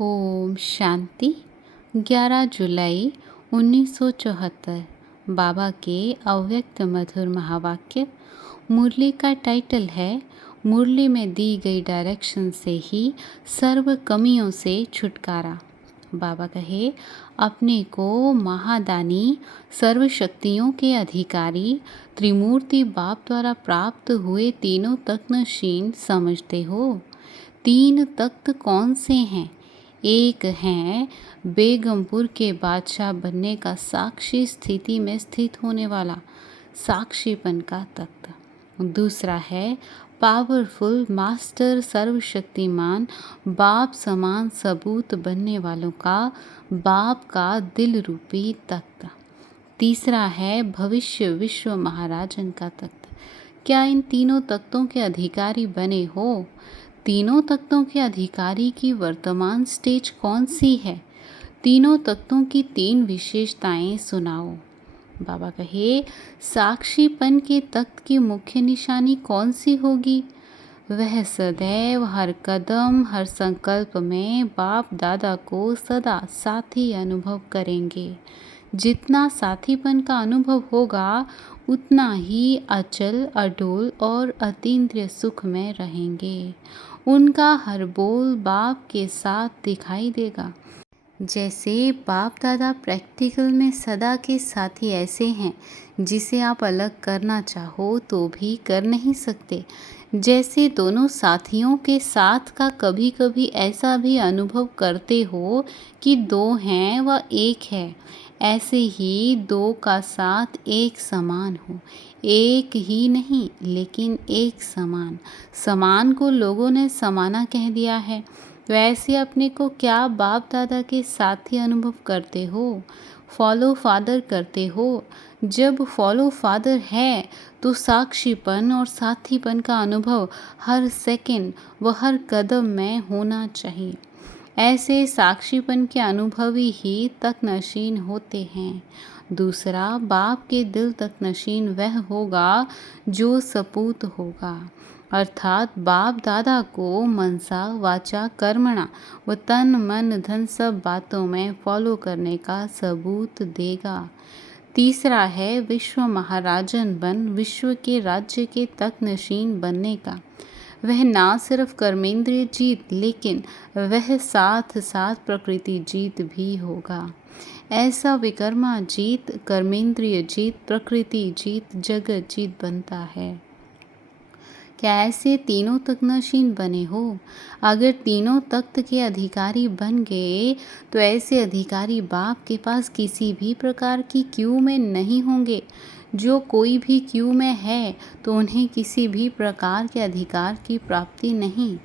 ओम शांति। 11 जुलाई 1974। बाबा के अव्यक्त मधुर महावाक्य। मुरली का टाइटल है मुरली में दी गई डायरेक्शन से ही सर्व कमियों से छुटकारा। बाबा कहे, अपने को महादानी सर्व शक्तियों के अधिकारी त्रिमूर्ति बाप द्वारा प्राप्त हुए तीनों तत्वशीन समझते हो। तीन तख्त कौन से हैं? एक है बेगमपुर के बादशाह बनने का साक्षी स्थिति में स्थित होने वाला साक्षीपन का तख्त। दूसरा है पावरफुल मास्टर सर्वशक्तिमान बाप समान सबूत बनने वालों का बाप का दिल रूपी तख्त। तीसरा है भविष्य विश्व महाराजन का तख्त। क्या इन तीनों तख्तों के अधिकारी बने हो? तीनों तख्तों के अधिकारी की वर्तमान स्टेज कौन सी है? तीनों तख्तों की तीन विशेषताएं सुनाओ। बाबा कहे, साक्षीपन के तख्त की मुख्य निशानी कौन सी होगी? वह सदैव हर कदम हर संकल्प में बाप दादा को सदा साथी अनुभव करेंगे। जितना साथीपन का अनुभव होगा उतना ही अचल अडोल और अतीन्द्रिय सुख में रहेंगे। उनका हर बोल बाप के साथ दिखाई देगा। जैसे बाप दादा प्रैक्टिकल में सदा के साथी ऐसे हैं जिसे आप अलग करना चाहो तो भी कर नहीं सकते। जैसे दोनों साथियों के साथ का कभी कभी ऐसा भी अनुभव करते हो कि दो हैं व एक है, ऐसे ही दो का साथ एक समान हो। एक ही नहीं लेकिन एक समान। समान को लोगों ने समाना कह दिया है। वैसे अपने को क्या बाप दादा के साथी अनुभव करते हो? फॉलो फादर करते हो? जब फॉलो फादर है तो साक्षीपन और साथीपन का अनुभव हर सेकंड व हर कदम में होना चाहिए। ऐसे साक्षीपन के अनुभवी ही तकनशीन होते हैं। दूसरा, बाप के दिल तकनशीन वह होगा जो सपूत होगा, अर्थात बाप दादा को मनसा वाचा कर्मणा व तन मन धन सब बातों में फॉलो करने का सबूत देगा। तीसरा है विश्व महाराजन बन विश्व के राज्य के तकनशीन बनने का। वह ना सिर्फ कर्मेंद्रिय जीत लेकिन वह साथ साथ प्रकृति जीत भी होगा। ऐसा विकर्मा जीत, कर्मेंद्रिय जीत, प्रकृति जीत, जगत जीत बनता है। क्या ऐसे तीनों तकनशीन बने हो? अगर तीनों तख्त के अधिकारी बन गए तो ऐसे अधिकारी बाप के पास किसी भी प्रकार की क्यू में नहीं होंगे। जो कोई भी क्यू में है तो उन्हें किसी भी प्रकार के अधिकार की प्राप्ति नहीं।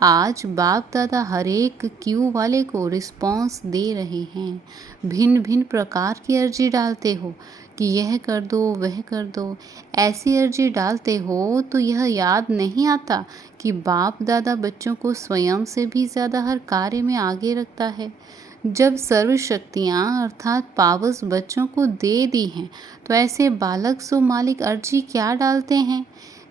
आज बाप दादा हर एक क्यू वाले को रिस्पॉन्स दे रहे हैं। भिन्न भिन्न प्रकार की अर्जी डालते हो कि यह कर दो वह कर दो। ऐसी अर्जी डालते हो तो यह याद नहीं आता कि बाप दादा बच्चों को स्वयं से भी ज़्यादा हर कार्य में आगे रखता है। जब सर्व शक्तियाँ अर्थात पावर्स बच्चों को दे दी हैं तो ऐसे बालक सो मालिक अर्जी क्या डालते हैं?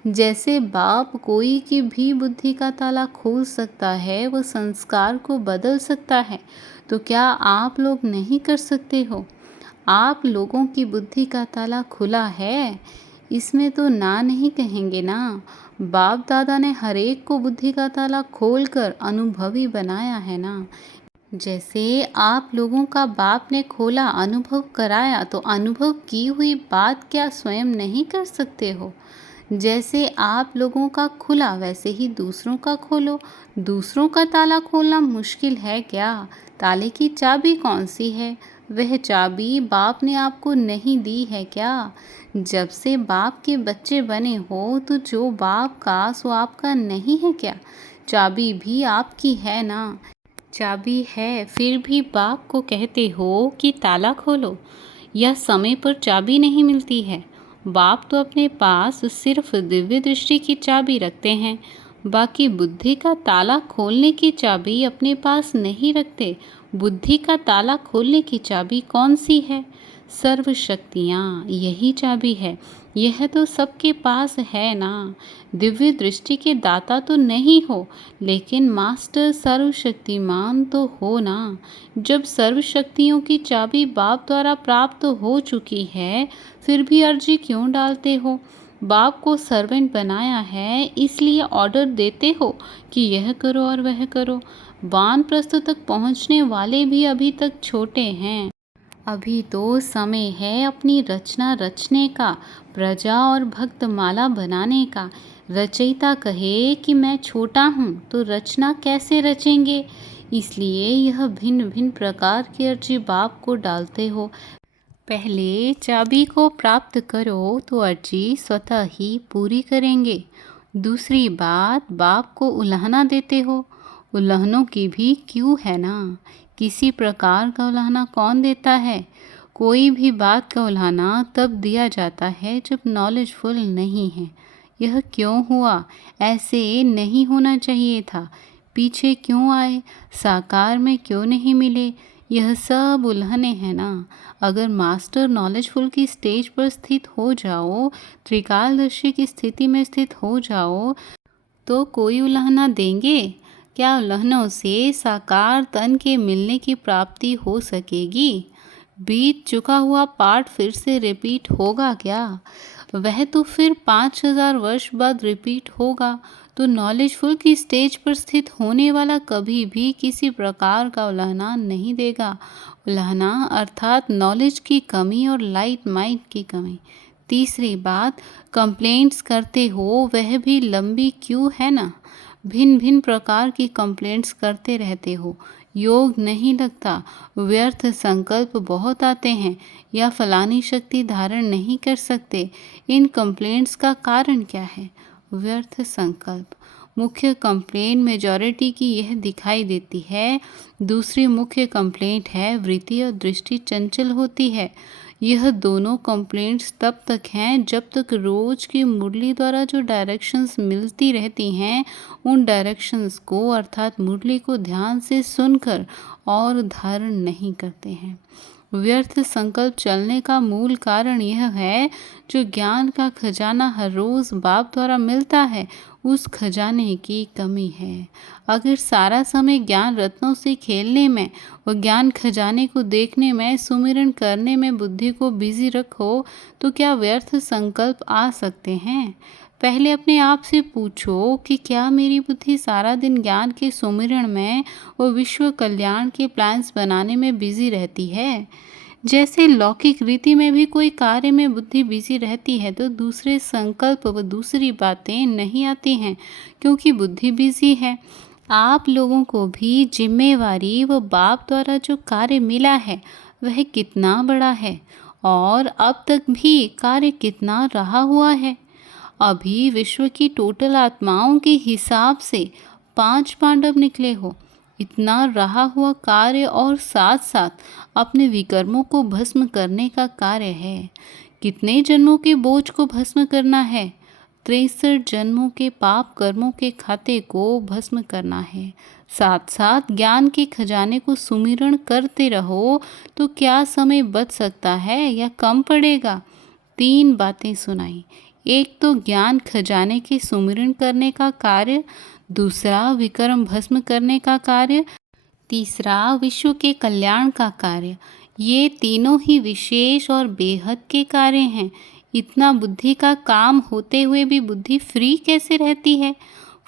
जैसे बाप कोई की भी बुद्धि का ताला खोल सकता है, वो संस्कार को बदल सकता है, तो क्या आप लोग नहीं कर सकते हो? आप लोगों की बुद्धि का ताला खुला है, इसमें तो ना नहीं कहेंगे ना। बाप दादा ने हर एक को बुद्धि का ताला खोलकर अनुभवी बनाया है ना। जैसे आप लोगों का बाप ने खोला, अनुभव कराया, तो अनुभव की हुई बात क्या स्वयं नहीं कर सकते हो? जैसे आप लोगों का खुला वैसे ही दूसरों का खोलो। दूसरों का ताला खोलना मुश्किल है क्या? ताले की चाबी कौन सी है? वह चाबी बाप ने आपको नहीं दी है क्या? जब से बाप के बच्चे बने हो तो जो बाप का सो आपका नहीं है क्या? चाबी भी आपकी है ना। चाबी है फिर भी बाप को कहते हो कि ताला खोलो। यह समय पर चाबी नहीं मिलती है। बाप तो अपने पास सिर्फ दिव्य दृष्टि की चाबी रखते हैं, बाकी बुद्धि का ताला खोलने की चाबी अपने पास नहीं रखते। बुद्धि का ताला खोलने की चाबी कौन सी है? सर्व शक्तियाँ यही चाबी है। यह तो सबके पास है ना। दिव्य दृष्टि के दाता तो नहीं हो, लेकिन मास्टर सर्वशक्तिमान तो हो ना। जब सर्व शक्तियों की चाबी बाप द्वारा प्राप्त हो चुकी है, फिर भी अर्जी क्यों डालते हो? बाप को सर्वेंट बनाया है, इसलिए ऑर्डर देते हो कि यह करो और वह करो। वानप्रस्थ तक पहुँचने वाले भी अभी तक छोटे हैं। अभी तो समय है अपनी रचना रचने का, प्रजा और भक्त माला बनाने का। रचयिता कहे कि मैं छोटा हूँ, तो रचना कैसे रचेंगे? इसलिए यह भिन्न भिन्न प्रकार की अर्जी बाप को डालते हो। पहले चाबी को प्राप्त करो तो अर्जी स्वतः ही पूरी करेंगे। दूसरी बात, बाप को उलाहना देते हो। उलाहनों की भी क्यों है ना। किसी प्रकार का उलाहना कौन देता है? कोई भी बात का उलाहना तब दिया जाता है जब नॉलेजफुल नहीं है। यह क्यों हुआ? ऐसे नहीं होना चाहिए था। पीछे क्यों आए? साकार में क्यों नहीं मिले? यह सब उल्हने हैं ना। अगर मास्टर नॉलेजफुल की स्टेज पर स्थित हो जाओ, त्रिकालदर्शी की स्थिति में स्थित हो जाओ, तो कोई उल्हना देंगे क्या? उल्हनों से साकार तन के मिलने की प्राप्ति हो सकेगी? बीत चुका हुआ पाठ फिर से रिपीट होगा क्या? वह तो फिर 5000 वर्ष बाद रिपीट होगा। तो नॉलेजफुल की स्टेज पर स्थित होने वाला कभी भी किसी प्रकार का उलाहना नहीं देगा। उलाहना अर्थात नॉलेज की कमी और लाइट माइंड की कमी। तीसरी बात, कंप्लेंट्स करते हो, वह भी लंबी क्यों है ना। भिन्न भिन्न प्रकार की कंप्लेंट्स करते रहते हो। योग नहीं लगता, व्यर्थ संकल्प बहुत आते हैं, या फलानी शक्ति धारण नहीं कर सकते। इन कंप्लेंट्स का कारण क्या है? व्यर्थ संकल्प। मुख्य कंप्लेंट मेजॉरिटी की यह दिखाई देती है। दूसरी मुख्य कंप्लेंट है वृत्ति और दृष्टि चंचल होती है। यह दोनों कंप्लेंट्स तब तक हैं जब तक रोज की मुरली द्वारा जो डायरेक्शंस मिलती रहती हैं, उन डायरेक्शंस को अर्थात मुरली को ध्यान से सुनकर और धारण नहीं करते हैं। व्यर्थ संकल्प चलने का मूल कारण यह है, जो ज्ञान का खजाना हर रोज बाप द्वारा मिलता है, उस खजाने की कमी है। अगर सारा समय ज्ञान रत्नों से खेलने में व ज्ञान खजाने को देखने में, सुमिरन करने में बुद्धि को बिजी रखो, तो क्या व्यर्थ संकल्प आ सकते हैं? पहले अपने आप से पूछो कि क्या मेरी बुद्धि सारा दिन ज्ञान के सुमिरण में व विश्व कल्याण के प्लान्स बनाने में बिजी रहती है? जैसे लौकिक रीति में भी कोई कार्य में बुद्धि बिजी रहती है, तो दूसरे संकल्प व दूसरी बातें नहीं आती हैं, क्योंकि बुद्धि बिजी है। आप लोगों को भी जिम्मेवारी व बाप द्वारा जो कार्य मिला है, वह कितना बड़ा है, और अब तक भी कार्य कितना रहा हुआ है। अभी विश्व की टोटल आत्माओं के हिसाब से 5 पांडव निकले हो। इतना रहा हुआ कार्य और साथ साथ अपने विकर्मों को भस्म करने का कार्य है। कितने जन्मों के बोझ को भस्म करना है? 63 जन्मों के पाप कर्मों के खाते को भस्म करना है। साथ साथ ज्ञान के खजाने को सुमिरण करते रहो, तो क्या समय बच सकता है या कम पड़ेगा? 3 बातें सुनाई। एक तो ज्ञान खजाने के सुमिरण करने का कार्य, दूसरा विकर्म भस्म करने का कार्य, तीसरा विश्व के कल्याण का कार्य। ये तीनों ही विशेष और बेहद के कार्य हैं। इतना बुद्धि का काम होते हुए भी बुद्धि फ्री कैसे रहती है?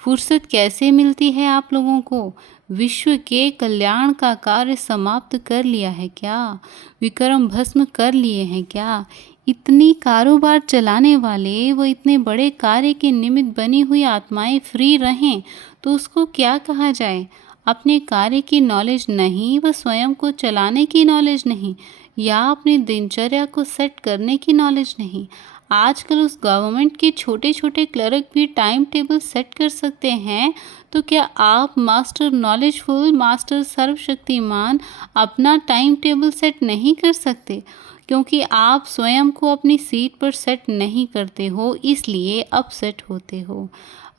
फुर्सत कैसे मिलती है आप लोगों को? विश्व के कल्याण का कार्य समाप्त कर लिया है क्या? विक्रम भस्म कर लिए हैं क्या? इतनी कारोबार चलाने वाले व इतने बड़े कार्य के निमित्त बनी हुई आत्माएं फ्री रहें, तो उसको क्या कहा जाए? अपने कार्य की नॉलेज नहीं व स्वयं को चलाने की नॉलेज नहीं, या अपनी दिनचर्या को सेट करने की नॉलेज नहीं। आजकल उस गवर्नमेंट के छोटे छोटे क्लर्क भी टाइम टेबल सेट कर सकते हैं, तो क्या आप मास्टर नॉलेजफुल, मास्टर सर्वशक्तिमान अपना टाइम टेबल सेट नहीं कर सकते? क्योंकि आप स्वयं को अपनी सीट पर सेट नहीं करते हो, इसलिए अपसेट होते हो।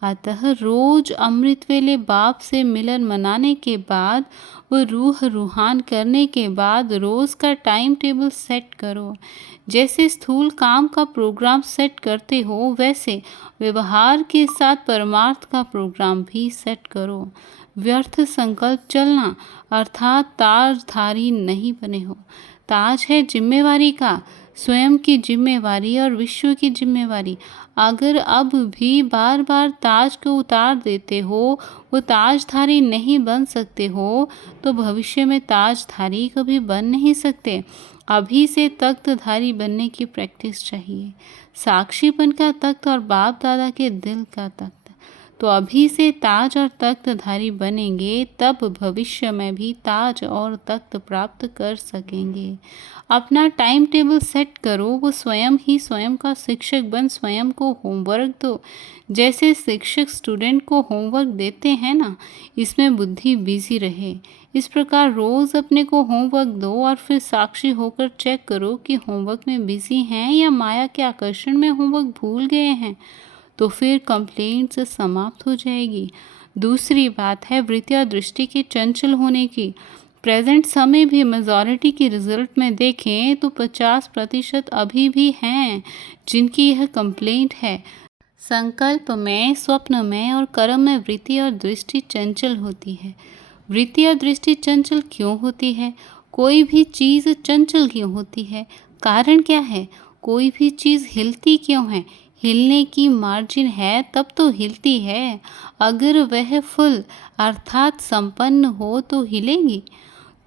अतः रोज अमृत वेले बाप से मिलन मनाने के बाद व रूह रूहान करने के बाद रोज का टाइम टेबल सेट करो। जैसे स्थूल काम का प्रोग्राम सेट करते हो वैसे व्यवहार के साथ परमार्थ का प्रोग्राम भी सेट करो। व्यर्थ संकल्प चलना अर्थात ताजधारी नहीं बने हो। ताज है जिम्मेवारी का, स्वयं की जिम्मेवारी और विश्व की जिम्मेवारी। अगर अब भी बार बार ताज को उतार देते हो, वो ताजधारी नहीं बन सकते हो, तो भविष्य में ताजधारी कभी बन नहीं सकते। अभी से तख्तधारी बनने की प्रैक्टिस चाहिए। साक्षीपन का तख्त और बाप दादा के दिल का तख्त। तो अभी से ताज और तख्तधारी बनेंगे, तब भविष्य में भी ताज और तख्त प्राप्त कर सकेंगे। अपना टाइम टेबल सेट करो, वो स्वयं ही स्वयं का शिक्षक बन स्वयं को होमवर्क दो। जैसे शिक्षक स्टूडेंट को होमवर्क देते हैं ना, इसमें बुद्धि बिजी रहे। इस प्रकार रोज अपने को होमवर्क दो और फिर साक्षी होकर चेक करो कि होमवर्क में बिजी हैं या माया के आकर्षण में होमवर्क भूल गए हैं, तो फिर कंप्लेंट से समाप्त हो जाएगी। दूसरी बात है वृत्ति दृष्टि के चंचल होने की। प्रेजेंट समय भी मेजॉरिटी की रिजल्ट में देखें तो 50% अभी भी हैं जिनकी यह कंप्लेंट है। संकल्प में, स्वप्न में और कर्म में वृत्ति और दृष्टि चंचल होती है। वृत्ति और दृष्टि चंचल क्यों होती है? कोई भी चीज़ चंचल क्यों होती है? कारण क्या है? कोई भी चीज़ हिलती क्यों है? हिलने की मार्जिन है तब तो हिलती है। अगर वह फुल अर्थात संपन्न हो तो हिलेगी।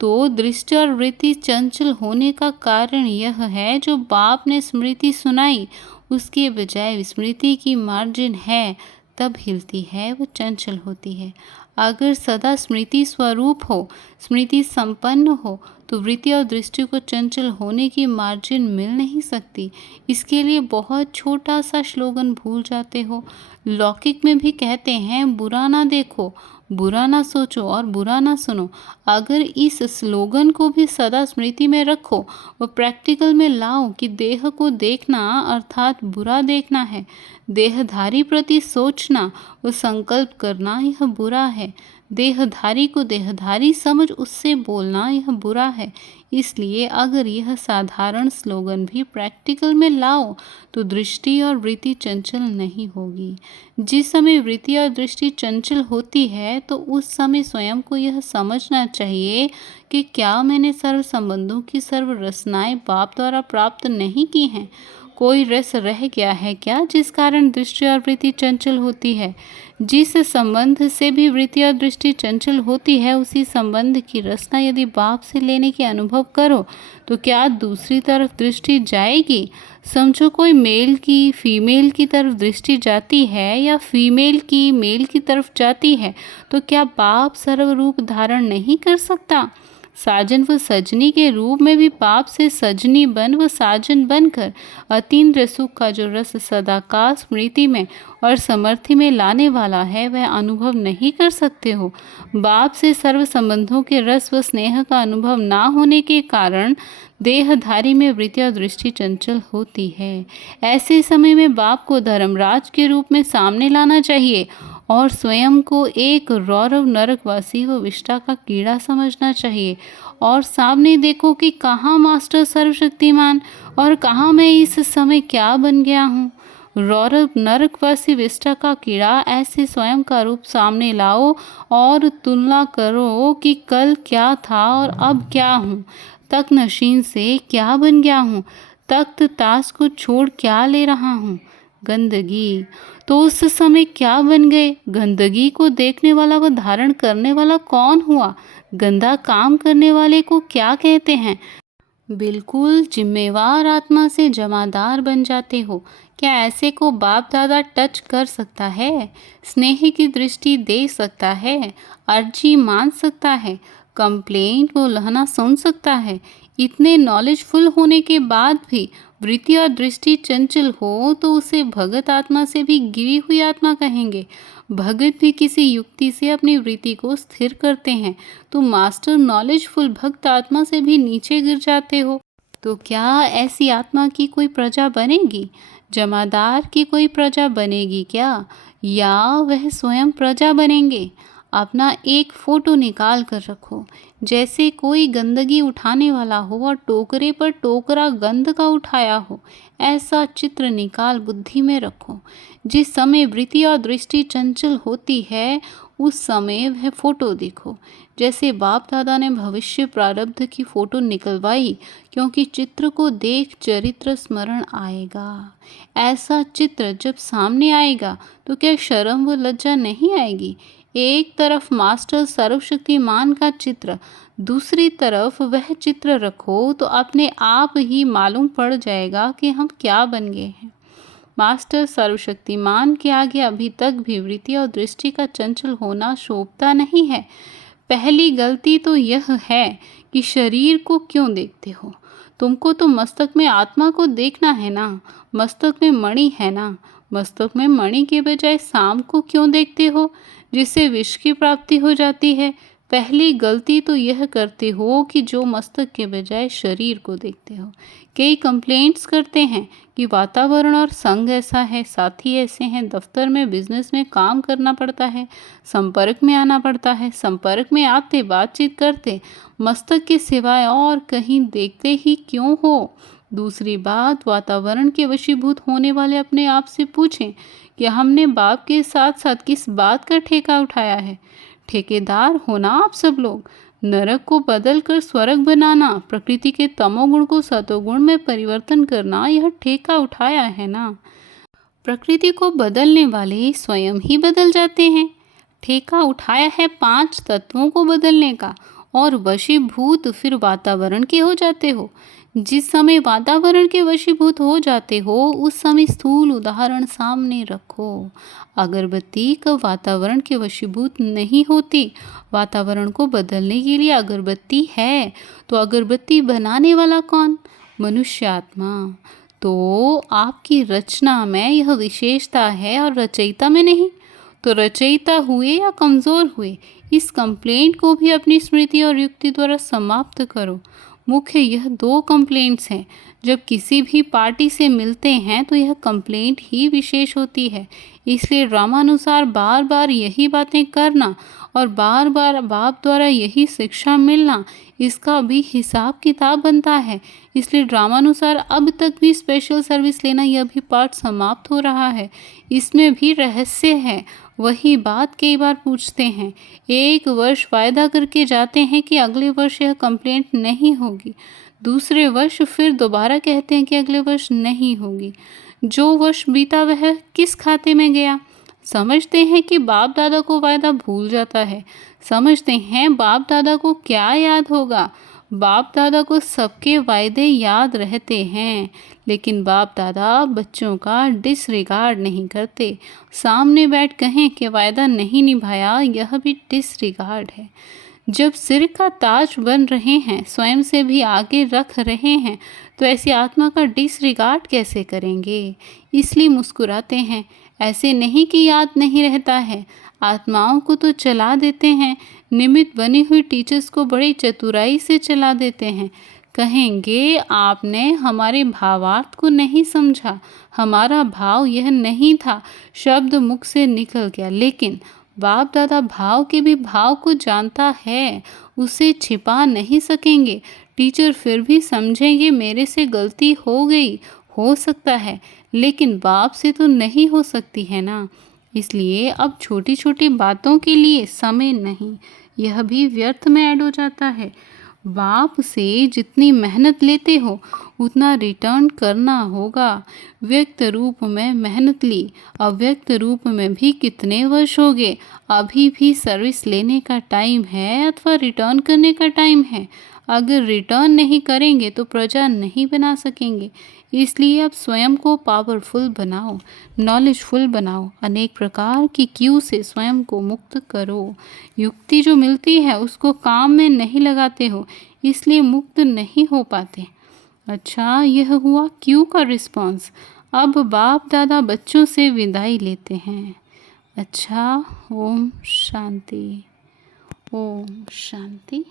तो दृष्टि और वृत्ति चंचल होने का कारण यह है, जो बाप ने स्मृति सुनाई उसके बजाय विस्मृति की मार्जिन है तब हिलती है, वो चंचल होती है। अगर सदा स्मृति स्वरूप हो, स्मृति संपन्न हो, तो वृत्ति और दृष्टि को चंचल होने की मार्जिन मिल नहीं सकती। इसके लिए बहुत छोटा सा स्लोगन भूल जाते हो। लौकिक में भी कहते हैं बुरा ना देखो, बुरा ना सोचो और बुरा ना सुनो। अगर इस स्लोगन को भी सदा स्मृति में रखो व प्रैक्टिकल में लाओ कि देह को देखना अर्थात बुरा देखना है, देहधारी प्रति सोचना व संकल्प करना यह बुरा है, देहधारी को देहधारी समझ उससे बोलना यह बुरा है। इसलिए अगर यह साधारण स्लोगन भी प्रैक्टिकल में लाओ तो दृष्टि और वृत्ति चंचल नहीं होगी। जिस समय वृत्ति और दृष्टि चंचल होती है तो उस समय स्वयं को यह समझना चाहिए कि क्या मैंने सर्व संबंधों की सर्व रसनाएं बाप द्वारा प्राप्त नहीं की हैं? कोई रस रह गया है क्या जिस कारण दृष्टि और वृत्ति चंचल होती है? जिस संबंध से भी वृत्ति और दृष्टि चंचल होती है, उसी संबंध की रसना यदि बाप से लेने के अनुभव करो तो क्या दूसरी तरफ दृष्टि जाएगी? समझो कोई मेल की फीमेल की तरफ दृष्टि जाती है या फीमेल की मेल की तरफ जाती है, तो क्या बाप सर्वरूप धारण नहीं कर सकता? साजन व सजनी के रूप में भी पाप से सजनी बन व साजन बनकर अतीन्द्र सुख का जो रस सदाकाल स्मृति में और समर्थि में लाने वाला है, वह अनुभव नहीं कर सकते हो। बाप से सर्व संबंधों के रस व स्नेह का अनुभव ना होने के कारण देहधारी में वृत्ति और दृष्टि चंचल होती है। ऐसे समय में बाप को धर्मराज के रूप में सामने लाना चाहिए और स्वयं को एक रौरव नरकवासी व विष्टा का कीड़ा समझना चाहिए और सामने देखो कि कहाँ मास्टर सर्वशक्तिमान और कहाँ मैं इस समय क्या बन गया हूँ। रौरव नरकवासी विष्टा का कीड़ा ऐसे स्वयं का रूप सामने लाओ और तुलना करो कि कल क्या था और अब क्या हूँ। तक नशीन से क्या बन गया हूँ, तख्त ताश को छोड़ क्या ले रहा हूँ, गंदगी। तो उस समय क्या बन गए? गंदगी को देखने वाला व धारण करने वाला कौन हुआ? गंदा काम करने वाले को क्या कहते हैं? बिल्कुल जिम्मेवार आत्मा से जमादार बन जाते हो। क्या ऐसे को बाप दादा टच कर सकता है? स्नेह की दृष्टि दे सकता है? अर्जी मान सकता है? कंप्लेंट को लहना सुन सकता है? इतने नॉलेजफुल होने के बाद भी वृत्ति और दृष्टि चंचल हो तो उसे भगत आत्मा से भी गिरी हुई आत्मा कहेंगे। भगत भी किसी युक्ति से अपनी वृत्ति को स्थिर करते हैं, तो मास्टर नॉलेजफुल भक्त आत्मा से भी नीचे गिर जाते हो। तो क्या ऐसी आत्मा की कोई प्रजा बनेगी? जमादार की कोई प्रजा बनेगी क्या? या वह स्वयं प्रजा बनेंगे। अपना एक फोटो निकाल कर रखो, जैसे कोई गंदगी उठाने वाला हो और टोकरे पर टोकरा गंध का उठाया हो। ऐसा चित्र निकाल बुद्धि में रखो। जिस समय वृत्ति और दृष्टि चंचल होती है, उस समय वह फोटो देखो। जैसे बाप दादा ने भविष्य प्रारब्ध की फोटो निकलवाई, क्योंकि चित्र को देख चरित्र स्मरण आएगा। ऐसा चित्र जब सामने आएगा तो क्या शर्म व लज्जा नहीं आएगी? एक तरफ मास्टर सर्वशक्तिमान का चित्र, दूसरी तरफ वह चित्र रखो तो अपने आप ही मालूम पड़ जाएगा कि हम क्या बन गए हैं। मास्टर सर्वशक्तिमान के आगे अभी तक भी वृत्ति और दृष्टि का चंचल होना शोभता नहीं है। पहली गलती तो यह है कि शरीर को क्यों देखते हो? तुमको तो मस्तक में आत्मा को देखना है ना। मस्तक में मणि है ना। मस्तक में मणि के बजाय सांप को क्यों देखते हो, जिससे विष की प्राप्ति हो जाती है? पहली गलती तो यह करते हो कि जो मस्तक के बजाय शरीर को देखते हो। कई कंप्लेंट्स करते हैं कि वातावरण और संग ऐसा है, साथी ऐसे हैं, दफ्तर में बिजनेस में काम करना पड़ता है, संपर्क में आना पड़ता है, संपर्क में आते बातचीत करते मस्तक के सिवाय और कहीं देखते ही क्यों हो? दूसरी बात, वातावरण के वशीभूत होने वाले अपने आप से पूछें कि हमने बाप के साथ साथ किस बात का ठेका उठाया है। ठेकेदार हो ना आप सब लोग। नरक को बदल कर स्वर्ग बनाना, प्रकृति के तमोगुण को सतोगुण में परिवर्तन करना, यह ठेका उठाया है ना। प्रकृति को बदलने वाले स्वयं ही बदल जाते हैं। ठेका उठाया है 5 तत्वों को बदलने का, और वशीभूत फिर वातावरण के हो जाते हो। जिस समय वातावरण के वशीभूत हो जाते हो, उस समय स्थूल उदाहरण सामने रखो। अगरबत्ती कब वातावरण के वशीभूत नहीं होती। वातावरण को बदलने के लिए अगरबत्ती है, तो अगरबत्ती बनाने वाला कौन? मनुष्य आत्मा। तो आपकी रचना में यह विशेषता है और रचयिता में नहीं। तो रचयिता हुए या कमज़ोर हुए, इस कंप्लेंट को भी अपनी स्मृति और युक्ति द्वारा समाप्त करो। मुख्य यह 2 कंप्लेंट्स हैं। जब किसी भी पार्टी से मिलते हैं तो यह कंप्लेंट ही विशेष होती है। इसलिए ड्रामानुसार बार बार यही बातें करना और बार बार बाप द्वारा यही शिक्षा मिलना, इसका भी हिसाब किताब बनता है। इसलिए ड्रामानुसार अब तक भी स्पेशल सर्विस लेना, यह भी पाठ समाप्त हो रहा है। इसमें भी रहस्य है। वही बात कई बार पूछते हैं। 1 वर्ष वायदा करके जाते हैं कि अगले वर्ष यह कंप्लेंट नहीं होगी। दूसरे वर्ष फिर दोबारा कहते हैं कि अगले वर्ष नहीं होगी। जो वर्ष बीता वह किस खाते में गया? समझते हैं कि बाप दादा को वायदा भूल जाता है। समझते हैं बाप दादा को क्या याद होगा। बाप दादा को सबके वायदे याद रहते हैं, लेकिन बाप दादा बच्चों का डिसरिगार्ड नहीं करते। सामने बैठ कहें कि वायदा नहीं निभाया, यह भी डिसरिगार्ड है। जब सिर का ताज बन रहे हैं, स्वयं से भी आगे रख रहे हैं, तो ऐसी आत्मा का डिसरिगार्ड कैसे करेंगे? इसलिए मुस्कुराते हैं। ऐसे नहीं कि याद नहीं रहता है। आत्माओं को तो चला देते हैं। निमित्त बनी हुई टीचर्स को बड़ी चतुराई से चला देते हैं। कहेंगे आपने हमारे भावार्थ को नहीं समझा, हमारा भाव यह नहीं था, शब्द मुख से निकल गया। लेकिन बाप दादा भाव के भी भाव को जानता है, उसे छिपा नहीं सकेंगे। टीचर फिर भी समझेंगे मेरे से गलती हो गई, हो सकता है, लेकिन बाप से तो नहीं हो सकती है ना। इसलिए अब छोटी छोटी बातों के लिए समय नहीं, यह भी व्यर्थ में ऐड हो जाता है। बाप से जितनी मेहनत लेते हो उतना रिटर्न करना होगा। व्यक्त रूप में मेहनत ली, अव्यक्त रूप में भी कितने वर्ष हो गए। अभी भी सर्विस लेने का टाइम है अथवा रिटर्न करने का टाइम है। अगर रिटर्न नहीं करेंगे तो प्रजा नहीं बना सकेंगे। इसलिए अब स्वयं को पावरफुल बनाओ, नॉलेजफुल बनाओ। अनेक प्रकार की क्यू से स्वयं को मुक्त करो। युक्ति जो मिलती है उसको काम में नहीं लगाते हो, इसलिए मुक्त नहीं हो पाते। अच्छा, यह हुआ क्यू का रिस्पॉन्स। अब बाप दादा बच्चों से विदाई लेते हैं। अच्छा, ओम शांति, ओम शांति।